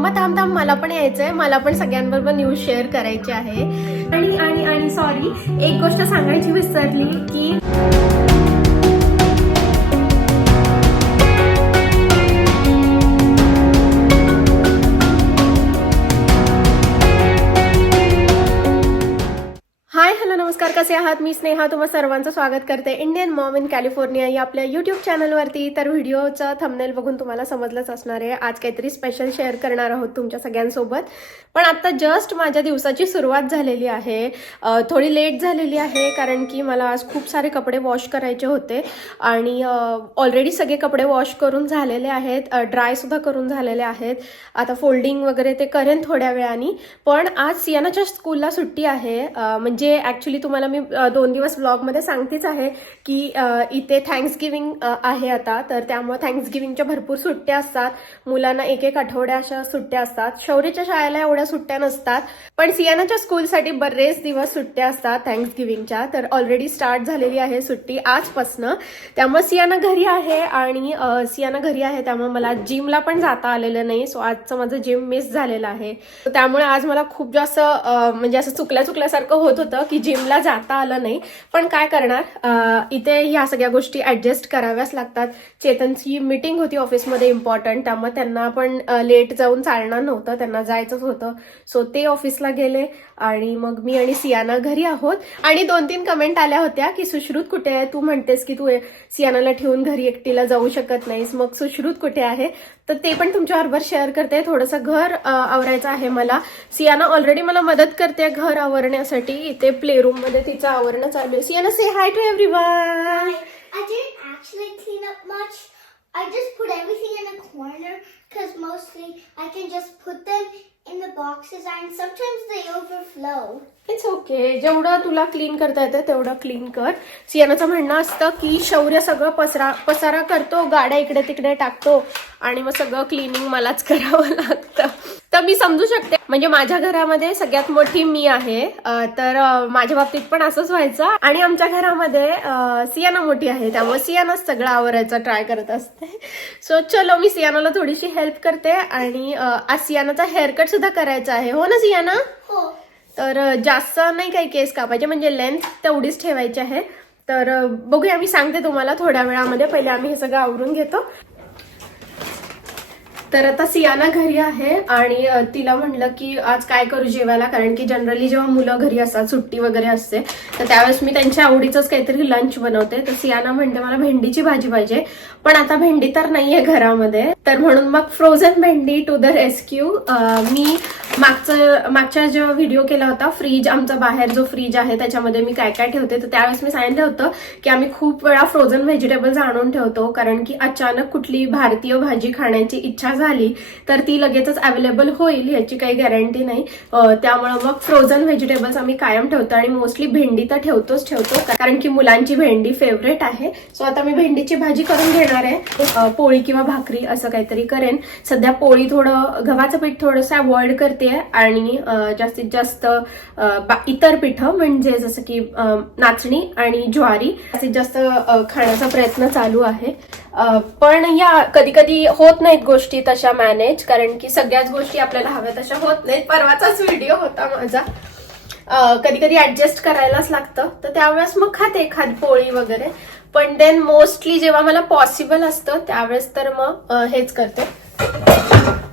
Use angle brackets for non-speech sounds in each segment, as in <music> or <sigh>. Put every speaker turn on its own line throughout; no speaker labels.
Mamma थांब थांब मला पण यायचंय. मला पण सगळ्यांबरोबर न्यूज शेअर करायची आहे. आणि आणि आणि सॉरी एक गोष्ट सांगायची विसरली की नमस्कार कसे आहात? मी स्नेहा तुम्हा सर्वांचं स्वागत करते इंडियन मॉम इन कॅलिफोर्निया या आपल्या युट्यूब चॅनलवरती तर व्हिडिओचं थंबनेल बघून तुम्हाला समजलंच असणार आहे. आज काहीतरी स्पेशल शेअर करणार आहोत तुमच्या सगळ्यांसोबत. पण आता जस्ट माझ्या दिवसाची सुरुवात झालेली आहे. थोडी लेट झालेली आहे कारण की मला आज खूप सारे कपडे वॉश करायचे होते. आणि ऑलरेडी सगळे कपडे वॉश करून झालेले आहेत. ड्रायसुद्धा करून झालेले आहेत. आता फोल्डिंग वगैरे ते करेन थोड्या वेळाने. पण आज सियानाच्या स्कूलला सुट्टी आहे. म्हणजे ॲक्च्युली तुम्हाला मी दोन दिवस ब्लॉगमध्ये सांगतेच आहे की इथे थँक्स गिविंग आहे आता. तर त्यामुळे थँक्स गिविंगच्या भरपूर सुट्ट्या असतात. मुलांना एक एक आठवड्या अशा सुट्ट्या असतात. शौर्यच्या शाळेला एवढ्या सुट्ट्या नसतात. पण सियानाच्या स्कूलसाठी बरेच दिवस सुट्ट्या असतात थँक्स गिविंगच्या तर ऑलरेडी स्टार्ट झालेली आहे सुट्टी आजपासनं. त्यामुळे सियाना घरी आहे आणि सियाना घरी आहे. त्यामुळे मला जिमला पण जाता आलेलं नाही. सो आजचं माझं जिम मिस झालेलं आहे. त्यामुळे आज मला खूप जास्त म्हणजे असं चुकल्या चुकल्यासारखं होत होतं की जिमला जाता आलं नाही. पण काय करणार? इथे ह्या सगळ्या गोष्टी ऍडजस्ट कराव्याच लागतात. चेतनची मीटिंग होती ऑफिसमध्ये इम्पॉर्टंट त्यामुळे त्यांना पण लेट जाऊन चालणार नव्हतं. त्यांना जायचंच होतं. सो ते ऑफिसला गेले. आणि मग मी आणि सियाना घरी आहोत. आणि दोन तीन कमेंट आल्या होत्या की सुश्रुत कुठे आहे? तू म्हणतेस की तू सियानाला ठेवून घरी एकटीला जाऊ शकत नाहीस. मग सुश्रुत कुठे आहे? तर ते पण तुमच्याबरोबर शेअर करते. थोडंसं घर आवरायचं आहे मला. सियाना ऑलरेडी मला मदत करते घर आवरण्यासाठी. इथे प्ले रूममध्ये तिचं आवरणं चालू आहे. Siana says hi to everyone
I didn't actually clean up much. I just put everything in a corner. Because mostly I can just put them in the boxes and sometimes they overflow.
It's okay जेवढं तुला clean करता येतं तेवढं clean कर. सियानाचं म्हणणं असतं की शौर्य सगळं पसरा पसारा करतो गाड्या इकडे तिकडे टाकतो आणि मग सगळं क्लिनिंग मलाच करावं लागतं. तर मी समजू शकते. म्हणजे माझ्या घरामध्ये सगळ्यात मोठी मी आहे. तर माझ्या बाबतीत पण असंच व्हायचं. आणि आमच्या घरामध्ये सियाना मोठी आहे. त्यामुळे सियानाच सगळं आवरायचा ट्राय करत असते. सो चलो मी सियानाला थोडीशी हेल्प करते आणि आज सियानाचा हेअरकट सुद्धा करायचा आहे. हो ना सियाना?
Oh,
तर जास्त नाही काही केस कापायचे म्हणजे लेंथ तेवढीच ठेवायची आहे. तर बघूया मी सांगते तुम्हाला थोड्या वेळामध्ये. पहिले आम्ही हे सगळं आवरून घेतो. तर आता सियाना घरी आहे आणि तिला म्हणलं की आज काय करू जेवायला? कारण की जनरली जेव्हा मुलं घरी असतात सुट्टी वगैरे असते तर त्यावेळेस मी त्यांच्या आवडीचंच काहीतरी लंच बनवते. तर सियाना म्हणते मला भेंडीची भाजी पाहिजे पण आता भेंडी तर नाहीये घरामध्ये. तर म्हणून मग फ्रोझन भेंडी टू द रेस्क्यू मी मागचं मागच्या जेव्हा व्हिडिओ केला होता फ्रीज आमचा बाहेर जो फ्रीज आहे त्याच्यामध्ये मी काय काय ठेवते तर त्यावेळेस मी सांगितलं होतं की आम्ही खूप वेळा फ्रोझन व्हेजिटेबल्स आणून ठेवतो कारण की अचानक कुठली भारतीय भाजी खाण्याची इच्छा झाली तर ती लगेचच अवेलेबल होईल याची काही गॅरंटी नाही. त्यामुळे त्यामुळं मग फ्रोझन व्हेजिटेबल्स आम्ही कायम ठेवतो आणि मोस्टली भेंडी तर ठेवतोच ठेवतो कारण की मुलांची भेंडी फेवरेट आहे. सो आता मी भेंडीची भाजी करून घेणार आहे. पोळी किंवा भाकरी असं काहीतरी करेन. सध्या पोळी थोडं गव्हाचं पीठ थोडंसं अवॉइड करते आणि जास्तीत जास्त इतर पिठं म्हणजे जसं की नाचणी आणि ज्वारी. जास्तीत जास्त खाण्याचा प्रयत्न चालू आहे. पण या कधी कधी होत नाहीत गोष्टी तशा मॅनेज कारण की सगळ्याच गोष्टी आपल्याला हव्या तशा होत नाहीत. परवाचाच व्हिडिओ होता माझा. कधी कधी ऍडजस्ट करायलाच लागतं. तर त्यावेळेस मग खाते एखादी पोळी वगैरे. पण देन मोस्टली जेव्हा मला पॉसिबल असतं त्यावेळेस तर मग हेच करते.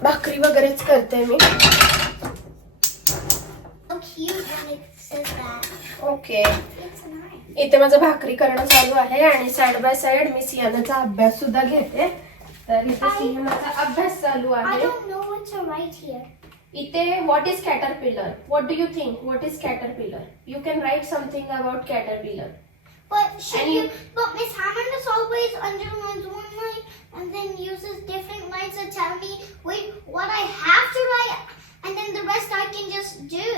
भाकरी वगैरेच करते मी. Okay
nice.
इथे माझं भाकरी करणं चालू आहे आणि साइड बाय साइड मी सियानाचा अभ्यास सुद्धा घेते तर इथे सियानाचा अभ्यास चालू
I
आहे
don't know what to write here.
इथे what is caterpillar what do you think what is caterpillar you can write something about caterpillar
But should
And
you?
you-
But Miss Hammond is always underlines one line and then uses different lines to tell me wait what I have to write, and then the rest I can just do.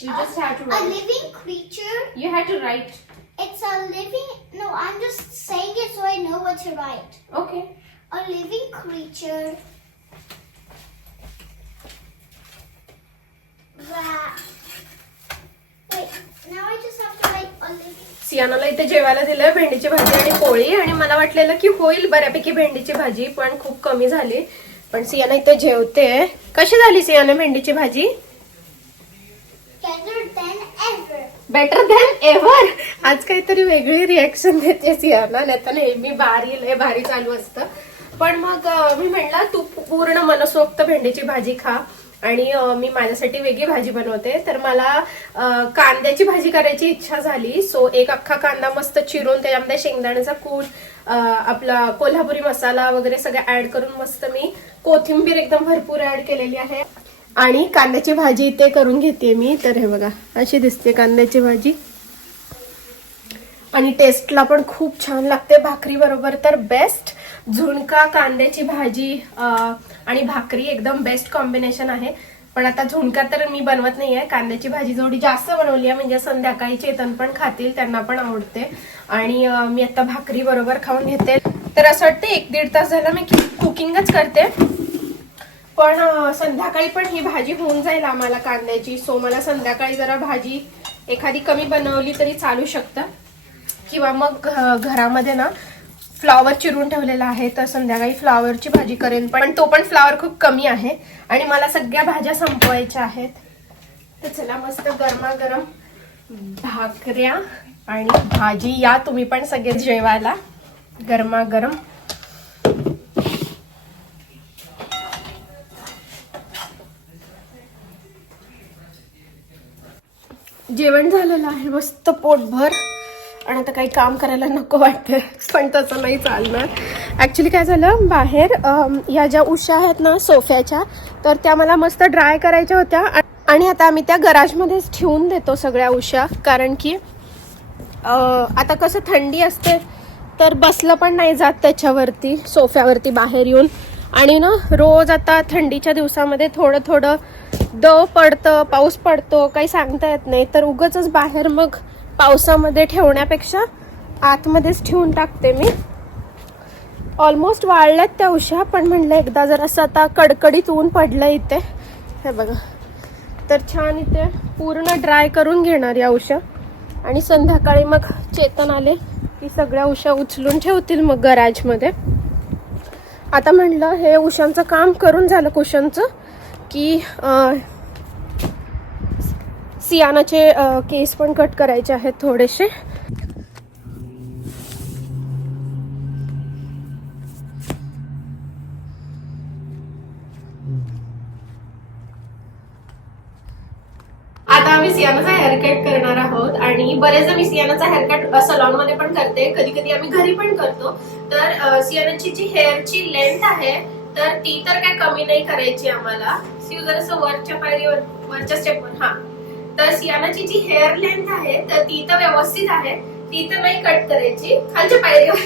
You just have to
A
write.
living creature.
You have to write.
It's a living... No, I'm just saying it so I know what to write.
Okay.
A living creature...
सियानाला इथे जेवायला दिलं भेंडीची भाजी आणि पोळी आणि मला वाटलेलं की होईल बऱ्यापैकी भेंडीची भाजी पण खूप कमी झाली पण सियाना इथे जेवते कशी झाली सियाना भेंडीची भाजी बेटर दॅन एव्हर आज काहीतरी वेगळी रिॲक्शन देते सियाना नाही तर नेहमी भारी लय भारी चालू असतं. पण मग मी म्हणला तू पूर्ण मनसोक्त भेंडीची भाजी खा. आणि मी माझ्यासाठी वेगळी भाजी बनवते. तर मला कांद्याची भाजी करायची इच्छा झाली. सो एक अख्खा कांदा मस्त चिरून त्याच्यामध्ये शेंगदाण्याचा कूट आपला कोल्हापुरी मसाला वगैरे सगळं ऍड करून मस्त मी कोथिंबीर एकदम भरपूर ऍड केलेली आहे. आणि कांद्याची भाजी इथे करून घेते मी. तर हे बघा अशी दिसते कांद्याची भाजी. आणि टेस्टला पण खूप छान लागते भाकरी बरोबर. तर बेस्ट झुणका कांद्याची भाजी आणि भाकरी एकदम बेस्ट कॉम्बिनेशन आहे. पण आता झुणका तर मी बनवत नाही आहे कांद्याची भाजी जेवढी जास्त बनवली आहे म्हणजे संध्याकाळी चेतन पण खातील त्यांना पण आवडते. आणि मी आता भाकरी बरोबर खाऊन घेते. तर असं वाटते एक दीड तास झाला मी कुकिंगच करते. पण संध्याकाळी पण ही भाजी होऊन जाईल आम्हाला कांद्याची. सो मला संध्याकाळी जरा भाजी एखादी कमी बनवली तरी चालू शकतं. किंवा मग घ- घरामध्ये ना फ्लॉवर चिरून ठेवलेला आहे तर संध्याकाळी फ्लॉवरची भाजी करेन. पण तो पण फ्लॉवर खूप कमी आहे आणि मला सगळ्या भाज्या संपवायच्या आहेत. तर चला मस्त गरमागरम भाकऱ्या आणि भाजी या तुम्ही पण सगळे जेवायला. गरमागरम जेवण झालेलं आहे मस्त पोटभर. आणि आता काही काम करायला नको वाटतं पण तसं नाही चालणार. ॲक्च्युली काय झालं बाहेर या ज्या उशा आहेत ना सोफ्याच्या तर त्या मला मस्त ड्राय करायच्या होत्या. आणि आता आम्ही त्या गराजमध्येच ठेवून देतो सगळ्या उशा कारण की आता कसं थंडी असते तर बसलं पण नाही जात त्याच्यावरती सोफ्यावरती बाहेर येऊन. आणि ना रोज आता थंडीच्या दिवसामध्ये थोडं थोडं दव पडतं पाऊस पडतो काही सांगता येत नाही. तर उगच बाहेर मग पावसामध्ये ठेवण्यापेक्षा आतमध्येच ठेवून टाकते मी. ऑलमोस्ट वाळल्यात त्या उशा पण म्हणलं एकदा जर असं आता कडकडीत ऊन पडलं इथे. हे बघा. तर छान इथे पूर्ण ड्राय करून घेणार या उशा. आणि संध्याकाळी मग चेतन आले की सगळ्या उशा उचलून ठेवतील मग गराजमध्ये आता म्हणलं हे उशांचं काम करून झालं कुशनचं की सियानाचे केस पण कट करायचे आहेत थोडेसे. आता आम्ही सियानाचा हेअरकट करणार आहोत आणि बरेचदा मी सियानाचा हेअरकट सलॉनमध्ये पण करते. कधी कधी आम्ही घरी पण करतो. तर सियानाची जी हेअरची लेंथ आहे तर ती तर काय कमी नाही करायची आम्हाला. सिव जरासं वरच्या पायरीवर वरच्या स्टेपवर हा. तर सियानाची जी हेअर लेंथ आहे तर ती तर व्यवस्थित आहे. ती तर नाही कट करायची. खालच्या पायरीवर.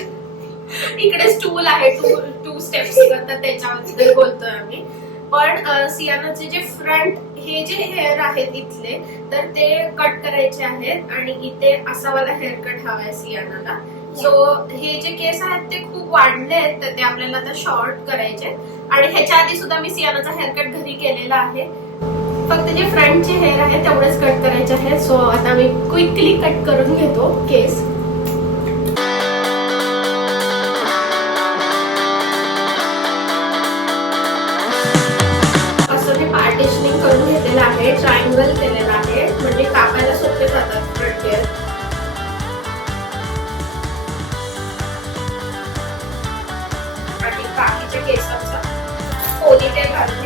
इकडे स्टूल आहे टू टू स्टेप्स तर त्याच्यावर बोलतोय आम्ही. पण सियानाचे जे फ्रंट हे जे हेअर आहेत इथले तर ते कट करायचे आहेत. आणि इथे असा वाला हेअर कट हवाय सियानाला. सो हे जे केस आहेत ते खूप वाढले आहेत तर ते आपल्याला आता शॉर्ट करायचे आणि ह्याच्या आधी सुद्धा मी सियानाचा हेअरकट घरी केलेला आहे. फक्त जे फ्रंटचे हेअर आहे तेवढेच कट करायचे आहे सो आता मी क्विकली कट करून घेतो केस.
ভালো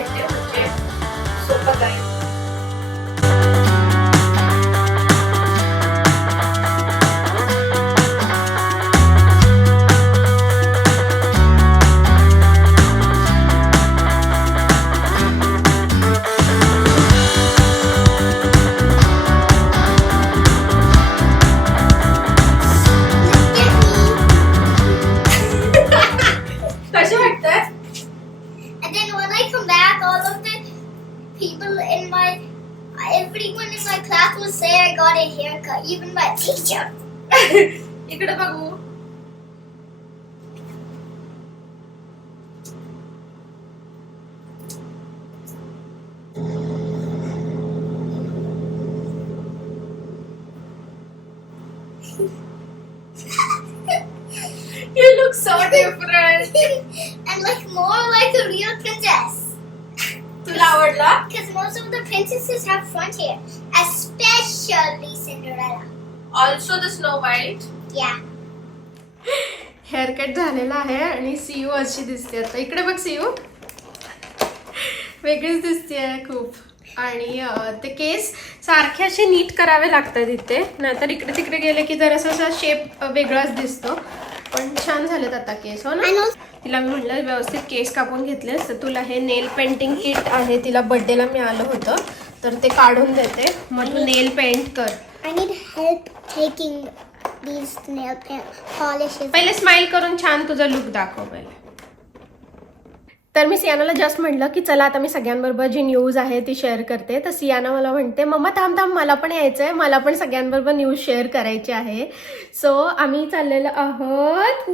even my teacher. <laughs>
इकडे बघू <laughs> You look so different.
and look more like a real princess.
तुला आवडला
Because <laughs> most of the princesses have front hair, Especially Cinderella.
Also the snow white
Yeah.
Haircut झालेला आहे आणि सीयू अशी दिसते. आता इकडे बघ सीयू वेगळीच दिसते खूप. आणि अं, ते केस सारखे असे नीट करावे लागतात इथे. नाहीतर इकडे तिकडे गेले की जरासा असा शेप वेगळाच दिसतो. पण छान झालेत आता केस हो ना. तिला मी म्हटलं व्यवस्थित केस कापून घेतलेस. तर तुला हे नेल पेंटिंग किट आहे तिला बर्थडेला मिळालं होतं. तर ते काढून देते. मग तू नेल पेंट कर.
Need help taking these nail paint polishes.
पहिले स्माइल करून छान तुझा लुक दाखव पहिले. तर मी सियानाला जस्ट म्हटलं की चला आता मी सगळ्यांबरोबर जी न्यूज आहे ती शेअर करते. तर सियाना मला म्हणते मम्मा थांब थांब मला पण यायचं आहे मला पण सगळ्यांबरोबर न्यूज शेअर करायची आहे. सो आम्ही चाललेलो आहोत.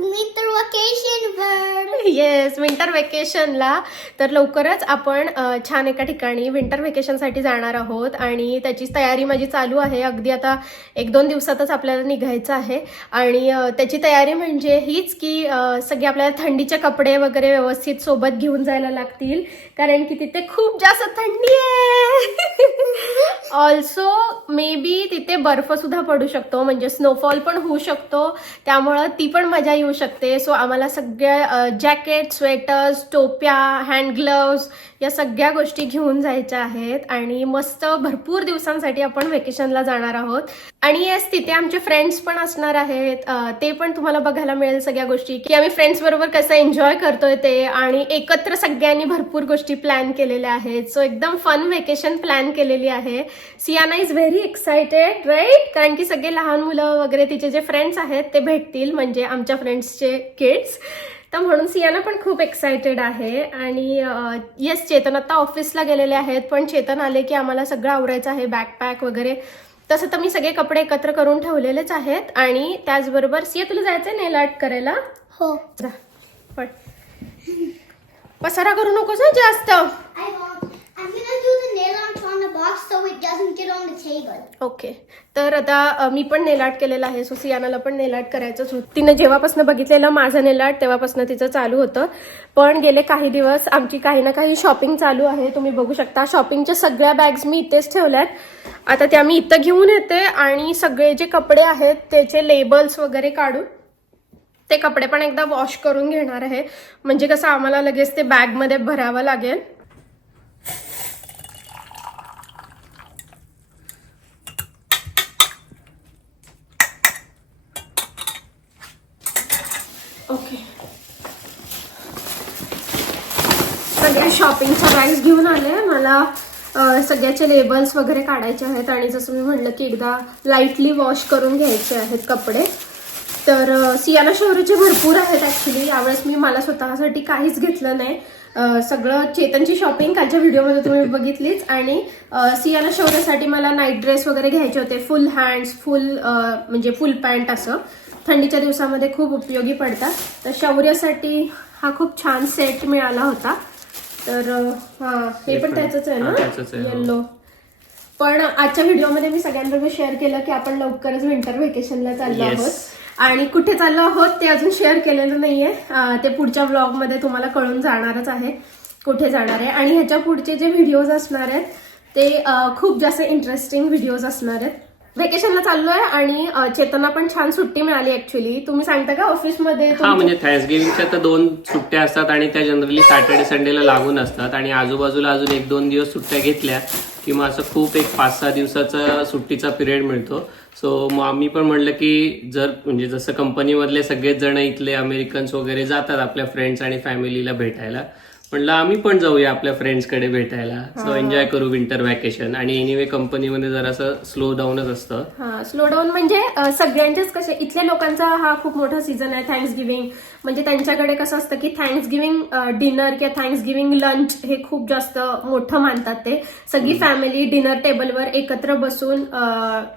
vacation bird.
येस विंटर वेकेशनला तर लवकरच आपण छान एका ठिकाणी विंटर वेकेशनसाठी जाणार आहोत आणि त्याची तयारी माझी चालू आहे. अगदी आता एक दोन दिवसातच आपल्याला निघायचं आहे. आणि त्याची तयारी म्हणजे हीच की सगळे आपल्याला थंडीचे कपडे वगैरे व्यवस्थित सोबत घेऊन जायला लागतील. कारण की तिथे खूप जास्त थंडी आहे. ऑल्सो मे बी तिथे बर्फ सुद्धा पडू शकतो. म्हणजे स्नोफॉल पण होऊ शकतो. त्यामुळं ती पण मजा येऊ शकते. सो आम्हाला सगळ्या जॅकेट स्वेटर्स टोप्या हँड ग्लव्स या सगळ्या गोष्टी घेऊन जायच्या आहेत. आणि मस्त भरपूर दिवसांसाठी आपण व्हेकेशनला जाणार आहोत. आणि येस तिथे आमचे फ्रेंड्स पण असणार आहेत. ते पण तुम्हाला बघायला मिळेल सगळ्या गोष्टी की आम्ही फ्रेंड्स बरोबर कसं एन्जॉय करतोय ते आणि एकत्र सगळ्यांनी भरपूर गोष्टी प्लॅन केलेल्या आहेत. सो एकदम फन वेकेशन प्लॅन केलेली आहे. Siyana is very excited right कारण की सगळे लहान मुलं वगैरे तिचे जे फ्रेंड्स आहेत ते भेटतील म्हणजे आमच्या फ्रेंड्सचे किड्स तर म्हणून सियाना पण खूप एक्सायटेड आहे. आणि येस चेतन आता ऑफिसला गेलेले आहेत पण चेतन आले की आम्हाला सगळं आवरायचं आहे बॅकपॅक वगैरे. तसं तर मी सगळे कपडे एकत्र करून ठेवलेलेच आहेत आणि त्याचबरोबर सिया तुला जायचंय नेल आर्ट करायला?
Oh.
जा पण पसारा करू नकोस ना जास्त.
I'm gonna do the nail art on the box so it doesn't get on the table.
Okay तर आता मी पण नेलाट केलेला आहे. सो सियानाला पण नेलाट करायचंच होतं. तिनं जेव्हापासून बघितलेलं माझं नेलाट तेव्हापासून तिचं चालू होतं. पण गेले काही दिवस आमची काही ना काही शॉपिंग चालू आहे. तुम्ही बघू शकता शॉपिंगच्या सगळ्या बॅग्स मी इथेच ठेवल्यात. आता त्या मी इथं घेऊन येते आणि सगळे जे कपडे आहेत त्याचे लेबल्स वगैरे काढून ते कपडे पण एकदा वॉश करून घेणार आहे. म्हणजे कसं आम्हाला लगेच ते बॅगमध्ये भरावं लागेल ओके सगळ्या शॉपिंगच्या बॅग्स घेऊन आले मला अ, सगळ्याचे लेबल्स वगैरे काढायचे आहेत आणि जसं मी म्हटलं की एकदा लाईटली वॉश करून घ्यायचे आहेत कपडे. तर सियाना शौर्यचे भरपूर आहेत ॲक्च्युली यावेळेस मी मला स्वतःसाठी काहीच घेतलं नाही. सगळं चेतनची शॉपिंग कालच्या व्हिडिओमध्ये तुम्ही <laughs> बघितलीच. आणि सियाना शौर्यसाठी मला नाईट ड्रेस वगैरे घ्यायचे होते. फुल हँड्स फुल म्हणजे फुल पॅन्ट असं. थंडीच्या दिवसामध्ये खूप उपयोगी पडतात. तर शौर्यासाठी हा खूप छान सेट मिळाला होता. तर हा हे पण त्याचंच आहे ना?
आहे, हो.
येल्लो पण आजच्या व्हिडिओमध्ये मी सगळ्यांबरोबर शेअर केलं की आपण लवकरच विंटर व्हेकेशनला चाललो. आहोत. आणि कुठे चाललो आहोत ते अजून शेअर केलेलं नाहीये. ते पुढच्या व्लॉगमध्ये तुम्हाला कळून जाणारच आहे कुठे जाणार आहे. आणि ह्याच्या पुढचे जे व्हिडिओज असणार आहेत ते खूप जास्त इंटरेस्टिंग व्हिडिओज असणार आहेत. व्हेकेशनला चाललोय आणि अं, चेतना पण छान सुट्टी मिळाली ऍक्च्युली तुम्ही सांगता का ऑफिसमध्ये
हा म्हणजे थँक्सगिव्हिंगच्या तर दोन सुट्ट्या असतात आणि त्या जनरली सॅटर्डे संडेला लागून असतात. आणि आजूबाजूला अजून एक दोन दिवस सुट्ट्या घेतल्या की मग असं खूप एक पाच सहा दिवसाचा सुट्टीचा पिरियड मिळतो. सो मग आम्ही पण म्हणलं की जर म्हणजे जसं कंपनीमधले सगळेच जण इथले अमेरिकन्स वगैरे जातात आपल्या फ्रेंड्स आणि फॅमिलीला भेटायला म्हणलं आम्ही पण जाऊया आपल्या फ्रेंड्सकडे भेटायला. सो एन्जॉय करू विंटर व्हॅकेशन आणि एनिवे कंपनीमध्ये जरासं स्लो डाऊनच असतं.
हा स्लो डाऊन म्हणजे अ, सगळ्यांचेच कसे इथल्या लोकांचा हा खूप मोठा सीझन आहे थँक्स गिव्हिंग म्हणजे त्यांच्याकडे कसं असतं की थँक्स गिव्हिंग डिनर किंवा थँक्स गिव्हिंग लंच हे खूप जास्त मोठं मानतात ते. सगळी फॅमिली डिनर टेबलवर एकत्र बसून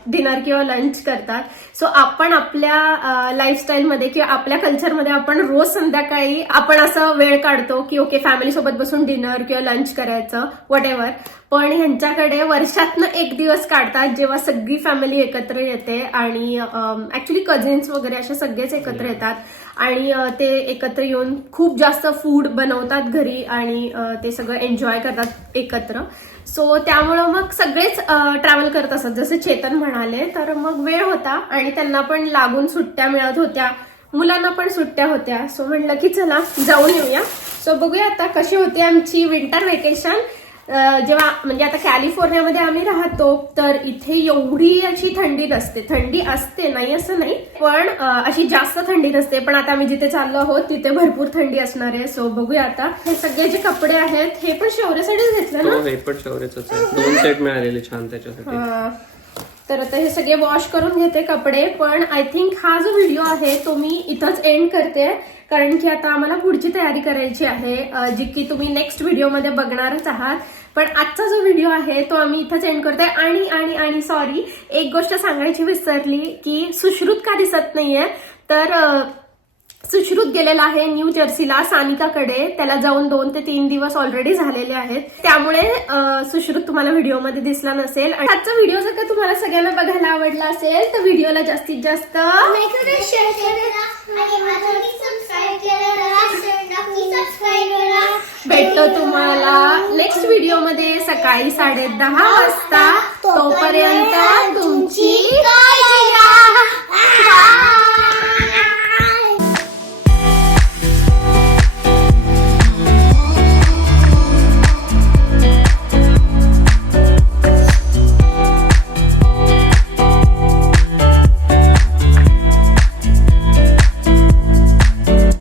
डिनर किंवा लंच करतात. सो आपण आपल्या लाईफस्टाईलमध्ये किंवा आपल्या कल्चरमध्ये आपण रोज संध्याकाळी आपण असं वेळ काढतो की ओके फॅमिली सोबत बसून डिनर किंवा लंच करायचं वट एव्हर पण ह्यांच्याकडे वर्षातनं एक दिवस काढतात जेव्हा सगळी फॅमिली एकत्र येते आणि ऍक्च्युली कझिन्स वगैरे असे सगळेच एकत्र येतात. आणि ते एकत्र येऊन खूप जास्त फूड बनवतात घरी आणि ते सगळं एन्जॉय करतात एकत्र. सो त्यामुळं मग सगळेच ट्रॅव्हल करत असत जसे चेतन म्हणाले तर मग वेळ होता आणि त्यांना पण लागून सुट्ट्या मिळत होत्या. मुलांना पण सुट्ट्या होत्या. सो म्हटलं की चला जाऊन येऊया. सो बघूया आता कशी होती आमची विंटर वेकेशन जेव्हा म्हणजे आता कॅलिफोर्नियामध्ये आम्ही राहतो तर इथे एवढी अशी थंडी नसते. थंडी असते नाही असं नाही पण अशी जास्त थंडी नसते. पण आता आम्ही जिथे चाललो आहोत तिथे भरपूर थंडी असणार आहे. सो बघूया आता. हे सगळे जे कपडे आहेत हे पण शौर्यासाठीच घेतलं ना?
हो हे पण शौर्यच दोन सेट मिळालेले छान त्याच्यासाठी.
तर आता हे सगळे वॉश करून घेते कपडे पण आय थिंक हा जो व्हिडिओ आहे तो मी इथंच एंड करते. कारण की आता आम्हाला पुढची तयारी करायची आहे जी की तुम्ही नेक्स्ट व्हिडिओमध्ये बघणारच आहात. पण आजचा जो व्हिडिओ आहे तो आम्ही इथंच एंड करतोय आणि आणि आणि सॉरी एक गोष्ट सांगायची विसरली की सुश्रुत का दिसत नाहीये? तर सुश्रुत गेलेला आहे न्यू जर्सीला सानिकाकडे. त्याला जाऊन दोन ते तीन दिवस ऑलरेडी झालेले आहेत. त्यामुळे सुश्रुत तुम्हाला व्हिडिओमध्ये दिसला नसेल. आणि आजचा व्हिडिओ जर का तुम्हाला सगळ्यांना बघायला आवडला असेल तर व्हिडिओला जास्तीत जास्त भेटतो तुम्हाला नेक्स्ट व्हिडिओमध्ये सकाळी साडे दहा वाजता तोपर्यंत तुमची